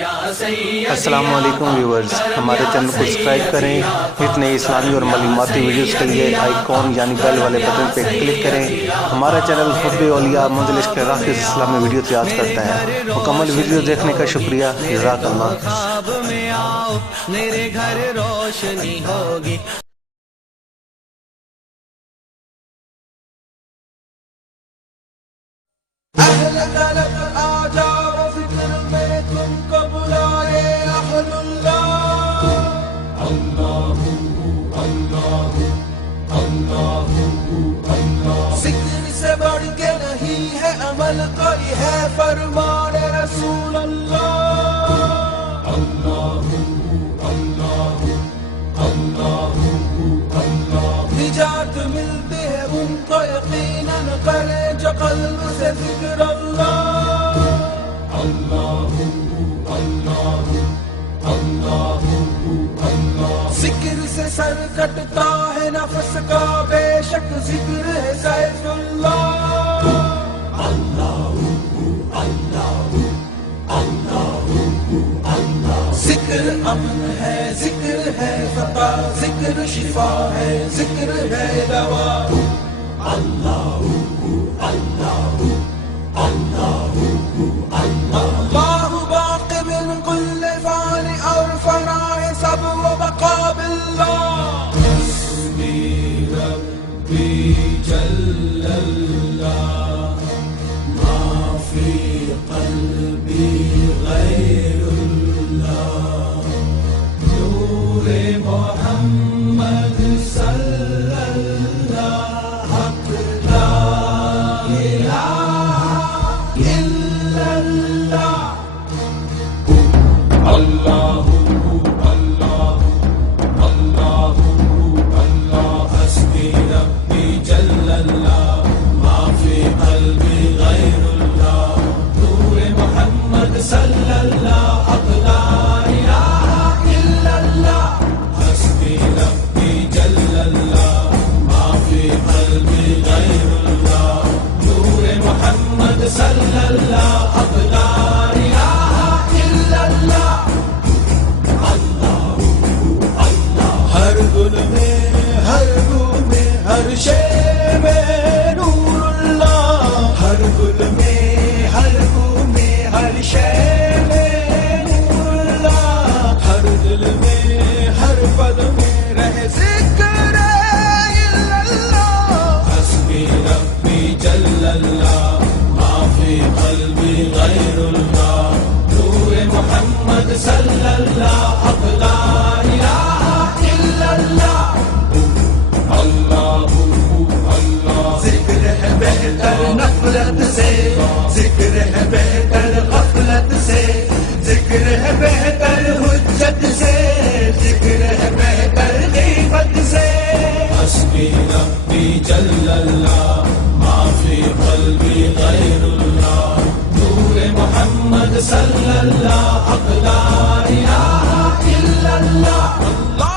السلام علیکم ویورز، ہمارے چینل کو سبسکرائب کریں۔ اتنے اسلامی اور معلوماتی ویڈیوز کے لیے آئیکن یعنی بیل والے بٹن پہ کلک کریں۔ ہمارا چینل خطبے اولیاء منزل عشق راکز اسلامی ویڈیو تیار کرتا ہے۔ مکمل ویڈیو دیکھنے کا شکریہ، جزاک اللہ۔ میرے گھر روشنی ہوگی۔ ذکر سے بڑھ کے نہیں ہے عمل کوئی ہے، فرمان رسول اللہ۔ نجات ملتی ہے ان کو یقیناً کرے جو قلب سے ذکر اللہ۔ ذکر سے سر کٹتا ہے نفس کا، بے شک ذکر ہے سیف اللہ۔ ذکر امن ہے، ذکر ہے فتح، ذکر شفا ہے، ذکر ہے دوا۔ اللہ باقی من کل فان اور فنا ہے سب و بقا باللہ۔ حسبی ربی جل اللہ، ما فی قلبی غیر اللہ، نور محمد صلی اللہ، حق لا الہ الا اللہ۔ اللہ اللہ اللہ اللہ، حسبی ربی جل اللہ، ما فی قلبی غیر اللہ، نور محمد صلی اللہ، حق لا الہ الا اللہ۔ حسبی ربی جل اللہ، ما فی قلبی غیر اللہ، نور محمد صلی اللہ، حق لا الہ الا اللہ۔ ہر گل میں، ہر بو میں، ہر شے میں نور اللہ، ہر گل میں، ہر بو میں، ہر شے میں نور اللہ، ہر دل میں، ہر پل میں رہے ذکر الا اللہ۔ حسبی ربی جل اللہ، ما فی قلبی غیر اللہ، نور محمد صلی اللہ، حق لا الہ الا اللہ۔ اللہ اللہ، ذکر ہے بہتر نفلت سے، ذکر ہے بہتر غفلت سے، ذکر ہے بہتر حجت سے، ذکر ہے بہتر غیبت سے۔ حسبی ربی جل اللہ، ما فی قلبی غیر اللہ، نور محمد صلی اللہ، حق لا الہ الا اللہ۔